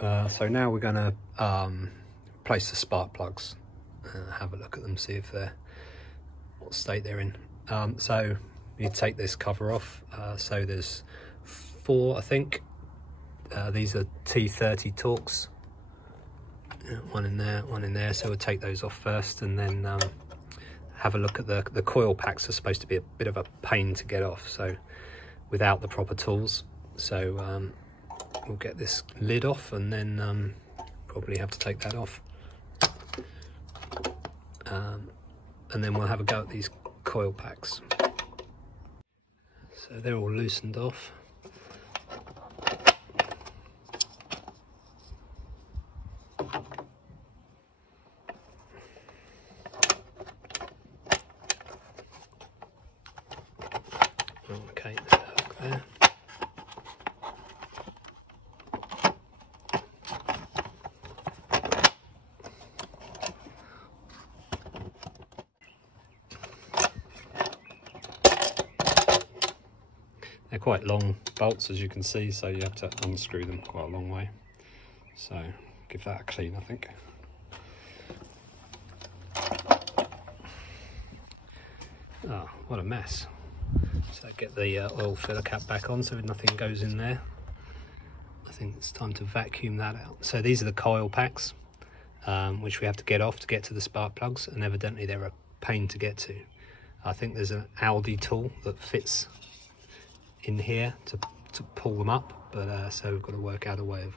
So now we're going to place the spark plugs, have a look at them, see if they're what state they're in. So you take this cover off. So there's 4, I think. These are T30 Torx. One in there. So we'll take those off first, and then have a look at the coil packs. Are supposed to be a bit of a pain to get off, so without the proper tools. So we'll get this lid off, and then probably have to take that off. And then we'll have a go at these coil packs. So they're all loosened off. Okay, there's a hook there. They're quite long bolts, as you can see, so you have to unscrew them quite a long way. So give that a clean, I think. Oh, what a mess. So get the oil filler cap back on so nothing goes in there. I think it's time to vacuum that out. So these are the coil packs, which we have to get off to get to the spark plugs, and evidently they're a pain to get to. I think there's an Audi tool that fits in here to pull them up, but so we've got to work out a way of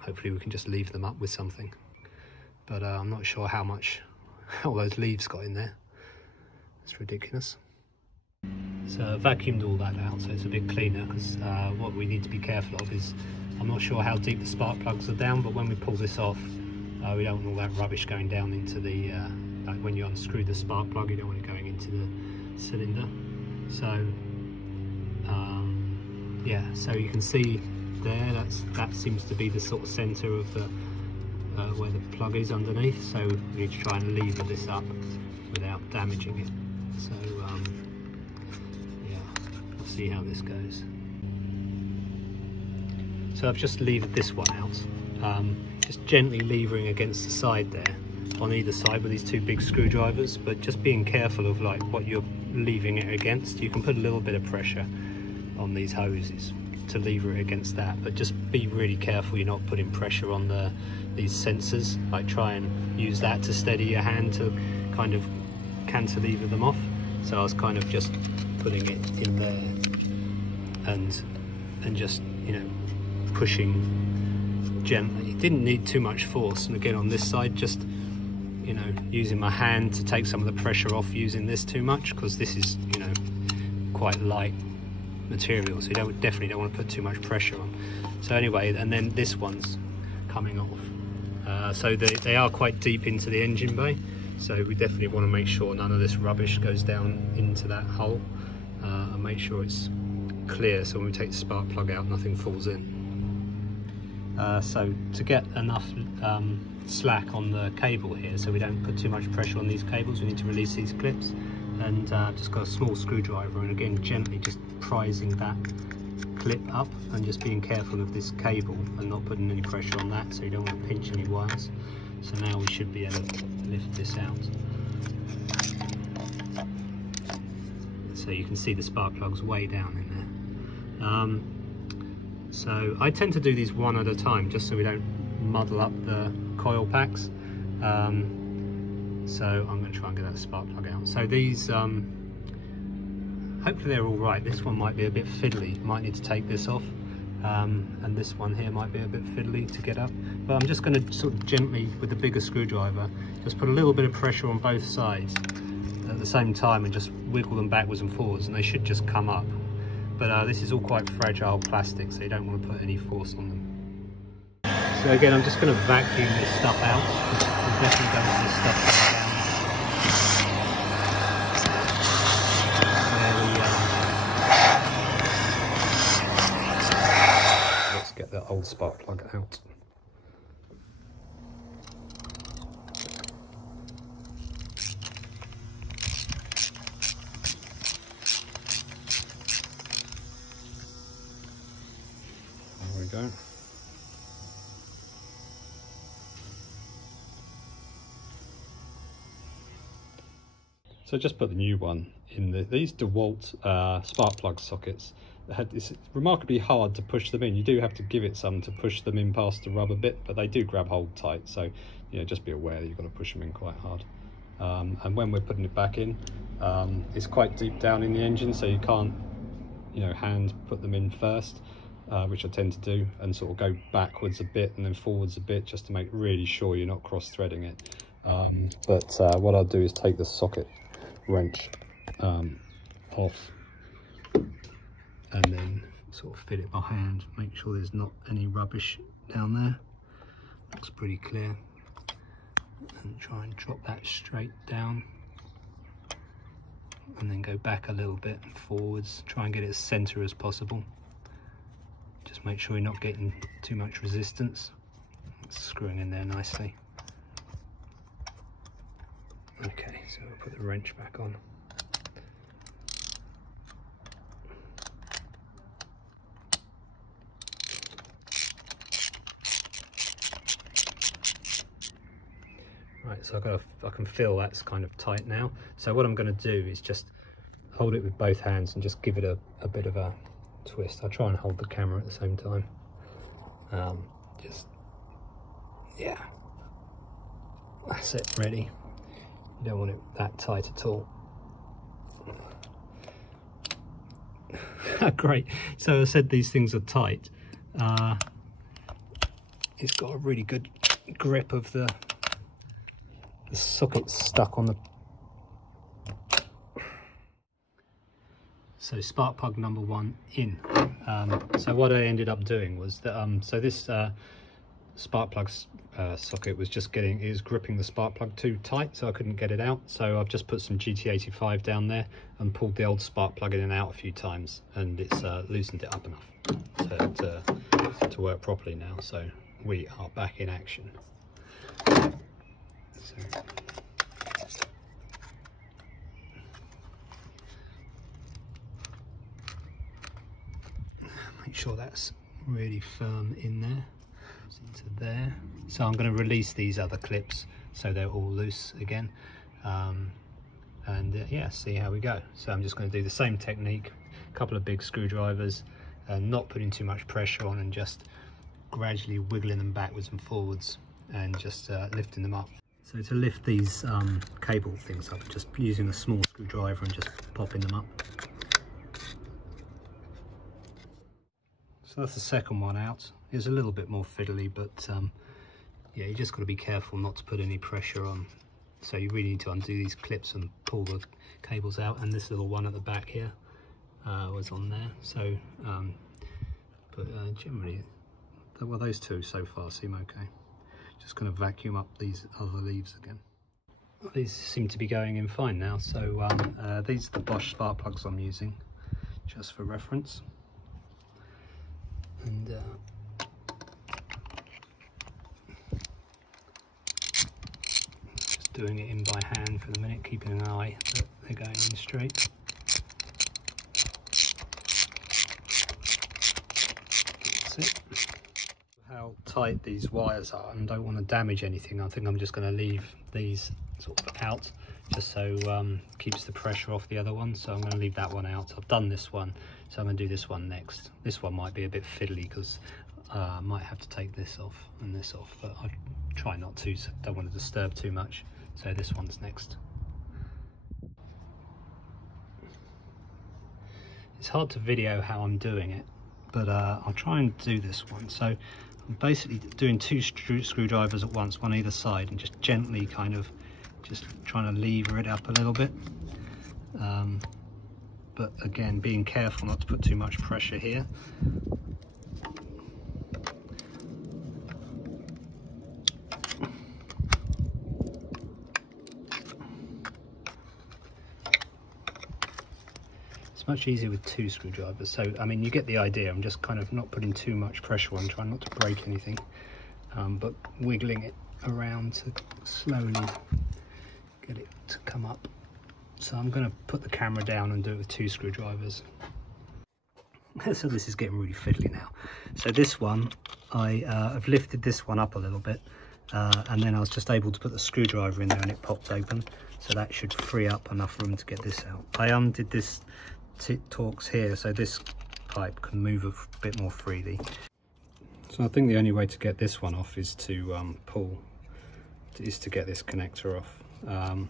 hopefully we can just leave them up with something, but I'm not sure how all those leaves got in there. It's ridiculous. So I vacuumed all that out, so it's a bit cleaner, because what we need to be careful of is, I'm not sure how deep the spark plugs are down, but when we pull this off, we don't want all that rubbish going down into the like when you unscrew the spark plug, you don't want it going into the cylinder. So yeah, so you can see there, that seems to be the sort of center of the where the plug is underneath. So we need to try and lever this up without damaging it. So yeah, we'll see how this goes. So I've just levered this one out, just gently levering against the side there, on either side with these 2 big screwdrivers, but just being careful of like what you're leaving it against. You can put a little bit of pressure on these hoses to lever it against that, but just be really careful you're not putting pressure on these sensors. Like try and use that to steady your hand to kind of cantilever them off. So I was kind of just putting it in there and just, you know, pushing gently. It didn't need too much force, and again on this side, just, you know, using my hand to take some of the pressure off using this too much, because this is, you know, quite light material, so you definitely don't want to put too much pressure on. So anyway, and then this one's coming off. So they are quite deep into the engine bay, so we definitely want to make sure none of this rubbish goes down into that hole, and make sure it's clear, so when we take the spark plug out, nothing falls in. So to get enough slack on the cable here, so we don't put too much pressure on these cables, we need to release these clips, and just got a small screwdriver, and again gently just prising that clip up, and just being careful of this cable and not putting any pressure on that, so you don't want to pinch any wires. So now we should be able to lift this out. So you can see the spark plugs way down in there. So I tend to do these one at a time, just so we don't muddle up the coil packs. So I'm going to try and get that spark plug out. So these, hopefully they're all right. This one might be a bit fiddly, might need to take this off. And this one here might be a bit fiddly to get up. But I'm just going to sort of gently, with the bigger screwdriver, just put a little bit of pressure on both sides at the same time, and just wiggle them backwards and forwards, and they should just come up. But this is all quite fragile plastic, so you don't want to put any force on them. So again, I'm just going to vacuum this stuff out. We'll definitely don't want this stuff going down. Let's get the old spark plug out. There we go. So just put the new one in these DeWalt spark plug sockets. It's remarkably hard to push them in. You do have to give it some to push them in past the rubber bit, but they do grab hold tight. So just be aware that you've got to push them in quite hard. And when we're putting it back in, it's quite deep down in the engine, so you can't hand put them in first, which I tend to do, and sort of go backwards a bit and then forwards a bit, just to make really sure you're not cross threading it. But what I'll do is take the socket wrench off and then sort of fit it by hand, make sure there's not any rubbish down there. Looks pretty clear. And try and drop that straight down, and then go back a little bit and forwards. Try and get it as centre as possible. Just make sure you're not getting too much resistance. It's screwing in there nicely. Okay, so we'll put the wrench back on. Right, so I can feel that's kind of tight now. So what I'm going to do is just hold it with both hands and just give it a bit of a twist. I'll try and hold the camera at the same time. Yeah, that's it, ready. You don't want it that tight at all. Great, so I said these things are tight. It's got a really good grip of the socket's stuck on the... So spark plug number 1 in. So what I ended up doing was that so this spark plug socket was just gripping the spark plug too tight, so I couldn't get it out. So I've just put some GT85 down there and pulled the old spark plug in and out a few times, and it's loosened it up enough to work properly now. So we are back in action. So make sure that's really firm in there, into there. So I'm going to release these other clips so they're all loose again, and yeah, see how we go. So I'm just going to do the same technique, a couple of big screwdrivers, and not putting too much pressure on, and just gradually wiggling them backwards and forwards, and just lifting them up. So to lift these cable things up, just using a small screwdriver and just popping them up. So that's the second one out. It's a little bit more fiddly, but yeah, you just got to be careful not to put any pressure on. So you really need to undo these clips and pull the cables out, and this little one at the back here was on there. So generally, well, those two so far seem okay. Just going to vacuum up these other leaves again. These seem to be going in fine now. So these are the Bosch spark plugs I'm using, just for reference. And just doing it in by hand for the minute, keeping an eye that they're going in straight. That's it. How tight these wires are, and don't want to damage anything. I think I'm just going to leave these sort of out, just so keeps the pressure off the other one. So I'm going to leave that one out. I've done this one, so I'm going to do this one next. This one might be a bit fiddly because I might have to take this off and this off, but I'll try not to, so don't want to disturb too much. So this one's next. It's hard to video how I'm doing it, but I'll try and do this one. So I'm basically doing 2 screwdrivers at once, one either side, and just gently kind of just trying to lever it up a little bit. But again, being careful not to put too much pressure here. It's much easier with 2 screwdrivers. So, I mean, you get the idea. I'm just kind of not putting too much pressure on, trying not to break anything, but wiggling it around to slowly get it to come up. So I'm going to put the camera down and do it with 2 screwdrivers. So this is getting really fiddly now. So this one, I've lifted this one up a little bit, and then I was just able to put the screwdriver in there and it popped open, so that should free up enough room to get this out. I undid this Torx here so this pipe can move a bit more freely. So I think the only way to get this one off is to get this connector off, and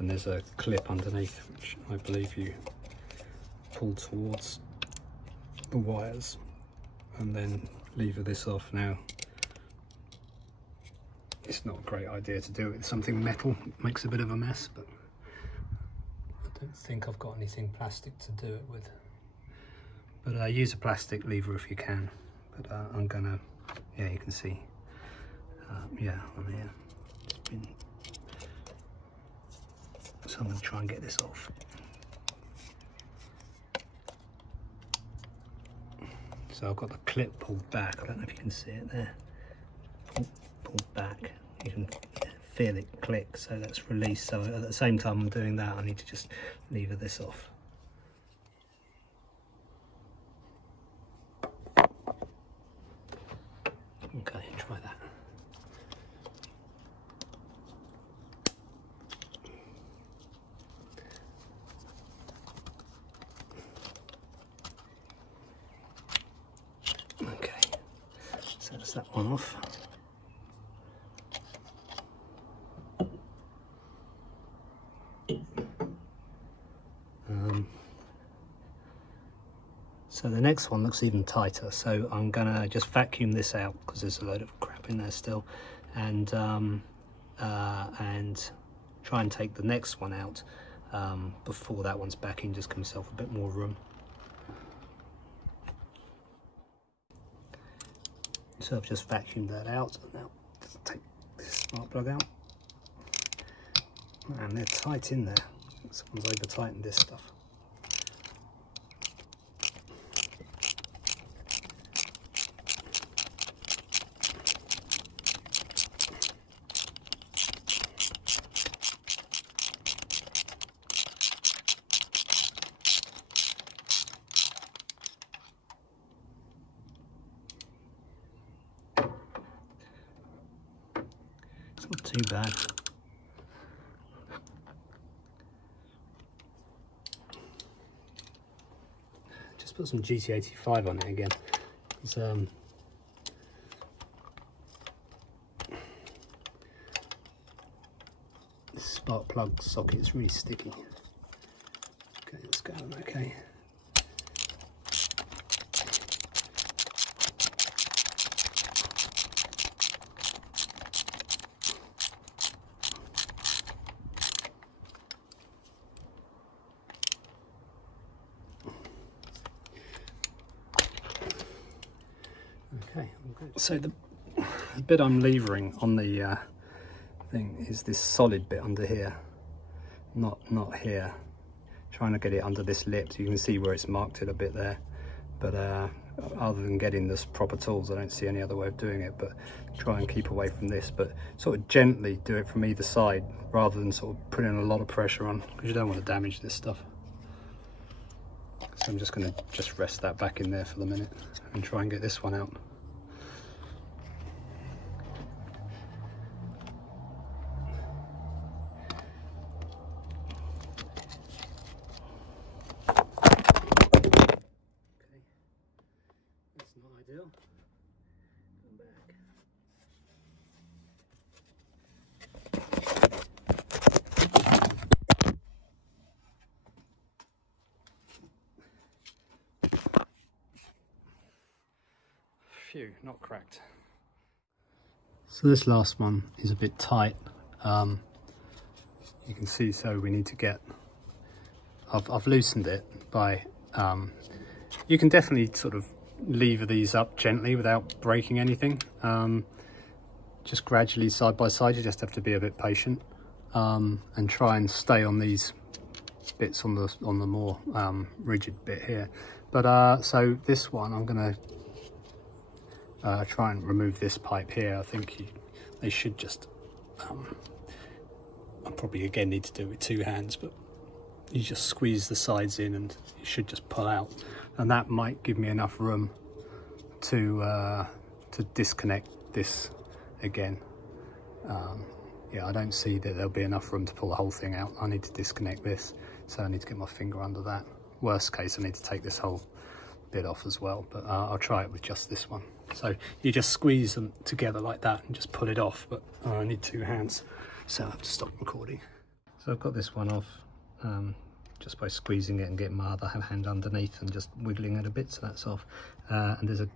there's a clip underneath which I believe you pull towards the wires and then lever this off. Now it's not a great idea to do it with something metal, it makes a bit of a mess, but I don't think I've got anything plastic to do it with. But use a plastic lever if you can. But I'm gonna, yeah, you can see, yeah, on here. So I'm gonna try and get this off. So I've got the clip pulled back. I don't know if you can see it there. Pulled back. You can feel it click. So that's released. So at the same time I'm doing that, I need to just lever this off. Okay, try that. Okay, so that's that one off. So the next one looks even tighter, so I'm gonna just vacuum this out because there's a load of crap in there still, and try and take the next one out before that one's back in, just give myself a bit more room. So I've just vacuumed that out, and now take this spark plug out, and they're tight in there. Someone's over tightened this stuff. Not too bad. Just put some GT85 on it again. It's, this spark plug socket is really sticky. Okay, let's go. Okay. Okay, so the bit I'm levering on the thing is this solid bit under here, not here. Trying to get it under this lip, so you can see where it's marked it a bit there. But other than getting this proper tools, I don't see any other way of doing it. But try and keep away from this, but sort of gently do it from either side rather than sort of putting a lot of pressure on, because you don't want to damage this stuff. So I'm just going to just rest that back in there for the minute and try and get this one out. Ideal. Come back. Phew, not cracked. So this last one is a bit tight. You can see, so we need to get, I've loosened it by, you can definitely sort of lever these up gently without breaking anything, just gradually side by side. You just have to be a bit patient and try and stay on these bits on the more rigid bit here. But so this one I'm gonna try and remove this pipe here. I think they should just I probably again need to do it with two hands, but you just squeeze the sides in and it should just pull out, and that might give me enough room to disconnect this again. yeah, I don't see that there'll be enough room to pull the whole thing out. I need to disconnect this, so I need to get my finger under that. Worst case, I need to take this whole bit off as well, but I'll try it with just this one. So you just squeeze them together like that and just pull it off, but I need 2 hands, so I have to stop recording. So I've got this one off just by squeezing it and getting my other hand underneath and just wiggling it a bit, so that's off. And there's a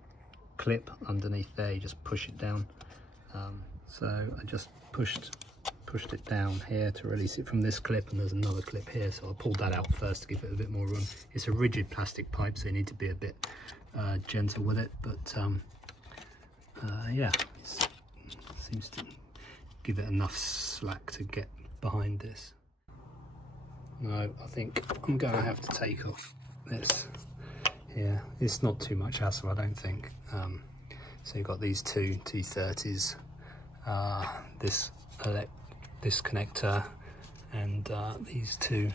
clip underneath there, you just push it down. So I just pushed it down here to release it from this clip, and there's another clip here, so I pulled that out first to give it a bit more room. It's a rigid plastic pipe, so you need to be a bit gentle with it, but yeah, it seems to give it enough slack to get behind this. No, I think I'm going to have to take off this. Yeah, it's not too much hassle, I don't think. So you've got these 2 T30s, this connector, and these 2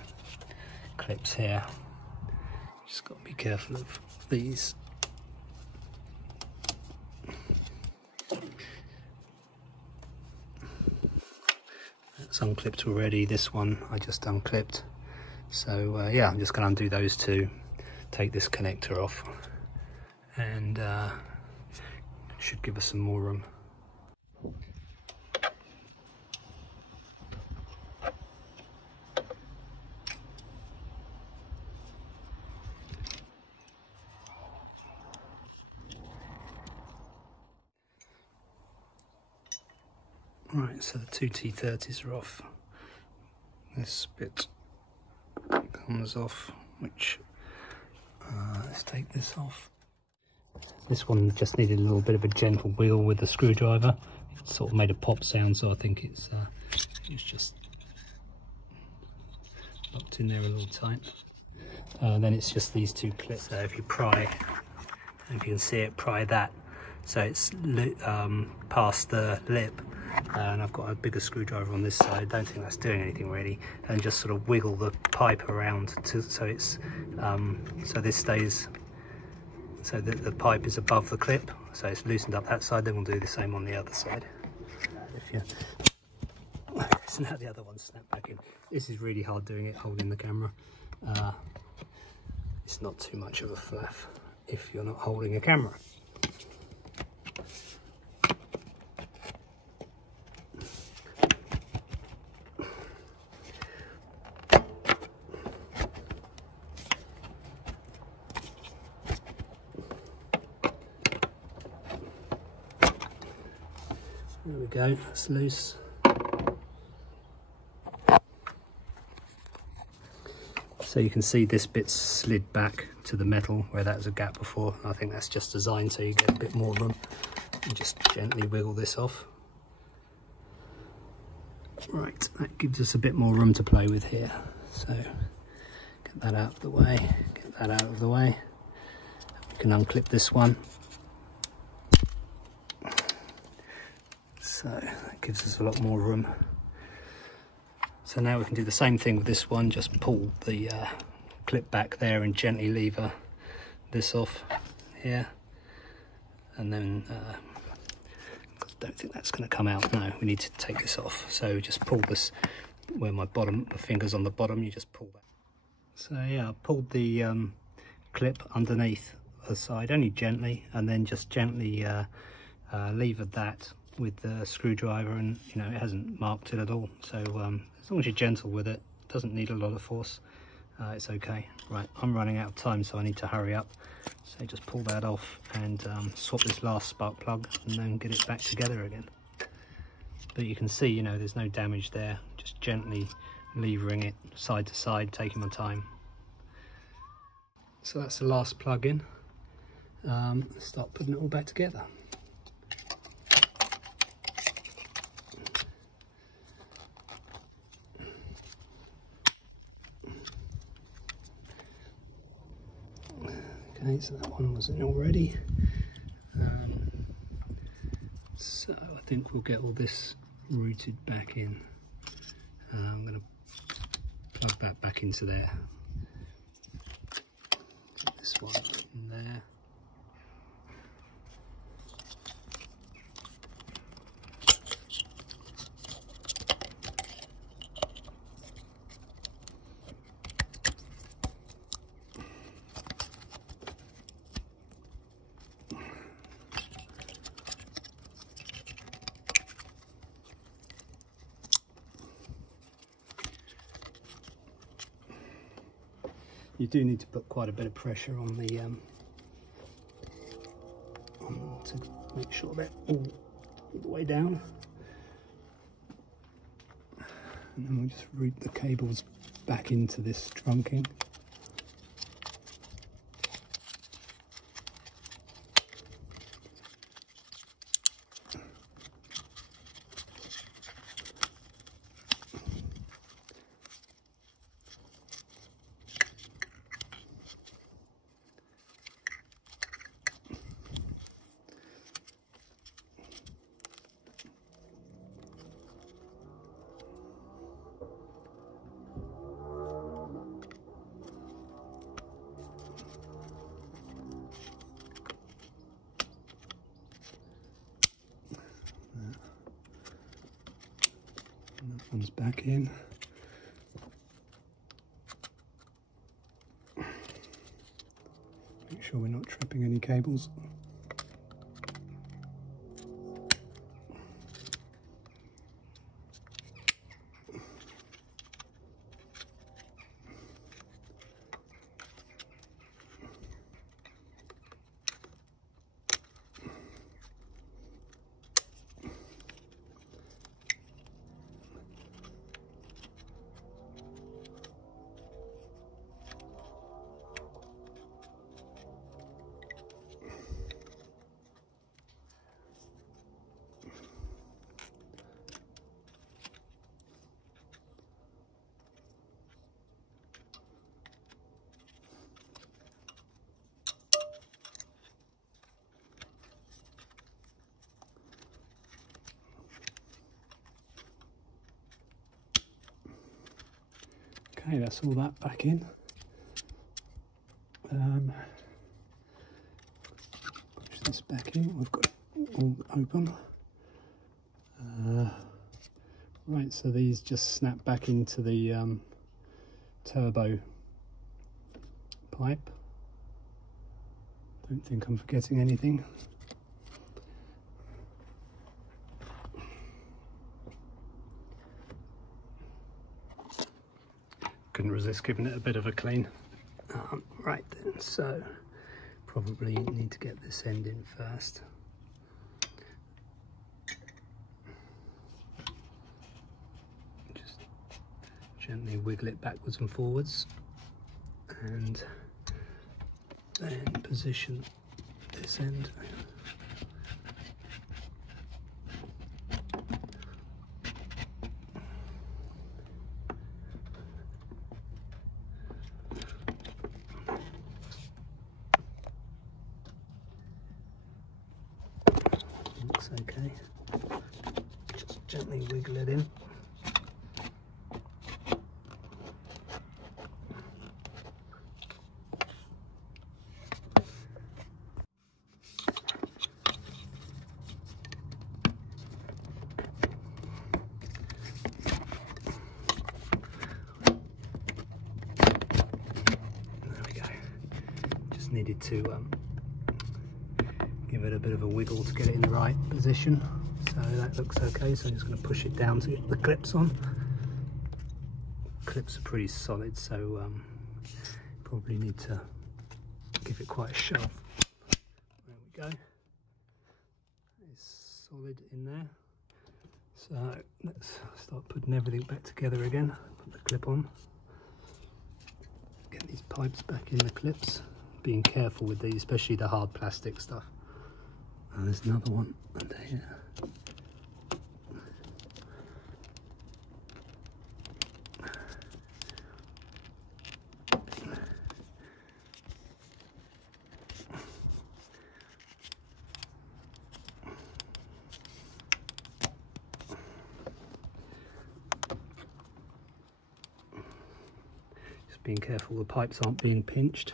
clips here. Just got to be careful of these. That's unclipped already. This one I just unclipped. So yeah, I'm just going to undo those 2, take this connector off, and should give us some more room. Right, so the 2 T30s are off. This bit comes off, which let's take this off. This one just needed a little bit of a gentle wheel with the screwdriver. It sort of made a pop sound, so I think it's just locked in there a little tight. Then it's just these 2 clips. So if you pry, if you can see it, pry that, so it's past the lip. And I've got a bigger screwdriver on this side. Don't think that's doing anything really, and just sort of wiggle the pipe around so it's so this stays, so that the pipe is above the clip, so it's loosened up that side. Then we'll do the same on the other side. If you so now the other one's snapped back in. This is really hard doing it holding the camera. It's not too much of a flaff if you're not holding a camera. There we go, that's loose. So you can see this bit slid back to the metal where that was a gap before. I think that's just designed so you get a bit more room. And just gently wiggle this off. Right, that gives us a bit more room to play with here. So get that out of the way, get that out of the way. We can unclip this one. So that gives us a lot more room. So now we can do the same thing with this one, just pull the clip back there and gently lever this off here. And then, I don't think that's going to come out. No, we need to take this off. So just pull this, where my finger's on the bottom, you just pull that. So yeah, I pulled the clip underneath the side, only gently, and then just gently levered that with the screwdriver, and you know, it hasn't marked it at all. So as long as you're gentle with it, doesn't need a lot of force, it's okay. Right, I'm running out of time, so I need to hurry up. So just pull that off and swap this last spark plug, and then get it back together again. But you can see, you know, there's no damage there. Just gently levering it side to side, taking my time. So that's the last plug in. Let's start putting it all back together. Okay, so that one was in already. So I think we'll get all this routed back in. I'm going to plug that back into there. Get this one in there. You do need to put quite a bit of pressure on the to make sure they're all the way down, and then we'll just route the cables back into this trunking. That one's back in. Make sure we're not tripping any cables. Okay, that's all that back in. Push this back in. We've got it all open. Right, so these just snap back into the turbo pipe. Don't think I'm forgetting anything. Couldn't resist giving it a bit of a clean. Right then, so probably need to get this end in first. Just gently wiggle it backwards and forwards, and then position this end. Looks okay. Just gently wiggle it in. There we go. Just needed to give it a bit of a wiggle to get it in the right position. So that looks okay, so I'm just going to push it down to get the clips on. Clips are pretty solid, so probably need to give it quite a shove. There we go. It's solid in there. So let's start putting everything back together again. Put the clip on. Get these pipes back in the clips. Being careful with these, especially the hard plastic stuff. Oh, there's another one under here. Just being careful the pipes aren't being pinched.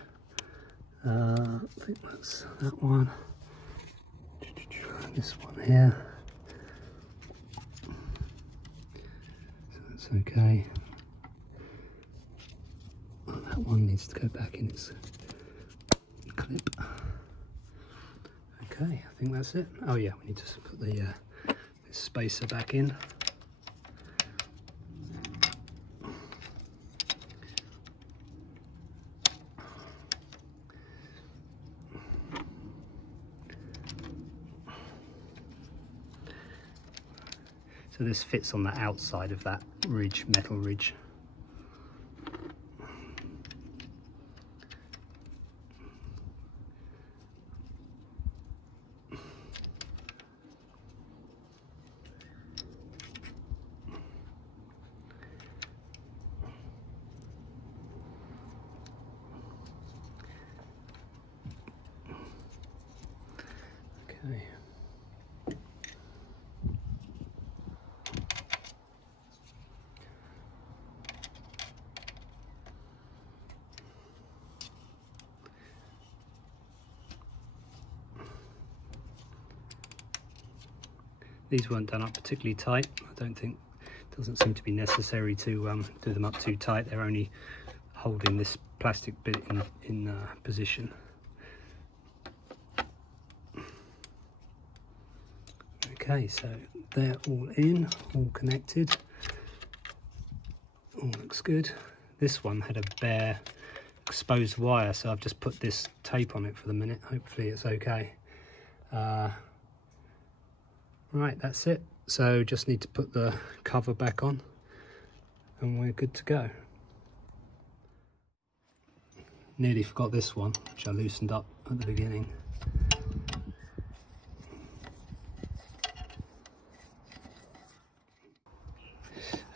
I think that's that one. This one here, so that's okay. Oh, that one needs to go back in its clip. Okay, I think that's it. Oh yeah, we need to put the this spacer back in. So this fits on the outside of that ridge, metal ridge. Okay. These weren't done up particularly tight. I don't think, it doesn't seem to be necessary to do them up too tight. They're only holding this plastic bit in position. Okay, so they're all in, all connected. All looks good. This one had a bare exposed wire, so I've just put this tape on it for the minute. Hopefully it's okay. Right, that's it. So just need to put the cover back on and we're good to go. Nearly forgot this one, which I loosened up at the beginning.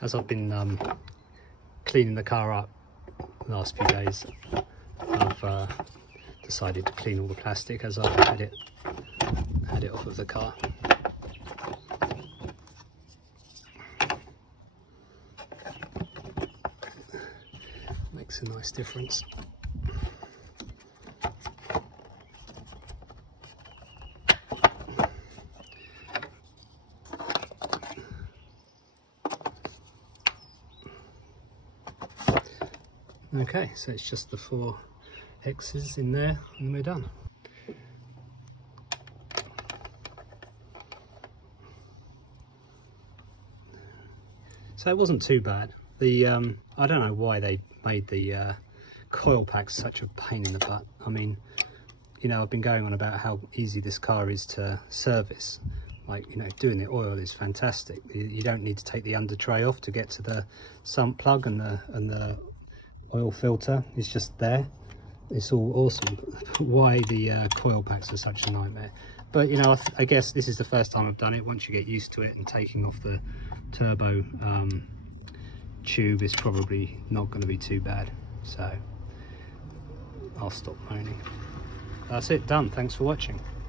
As I've been cleaning the car up the last few days, I've decided to clean all the plastic as I've had it off of the car. Makes a nice difference. Okay, so it's just the 4 X's in there and we're done. So it wasn't too bad. The I don't know why they made the coil packs such a pain in the butt. I mean, you know, I've been going on about how easy this car is to service. Like, you know, doing the oil is fantastic. You don't need to take the under tray off to get to the sump plug, and the oil filter is just there. It's all awesome. Why the coil packs are such a nightmare. But, you know, I guess this is the first time I've done it. Once you get used to it, and taking off the turbo tube is probably not going to be too bad. So I'll stop moaning. That's it, done. Thanks for watching.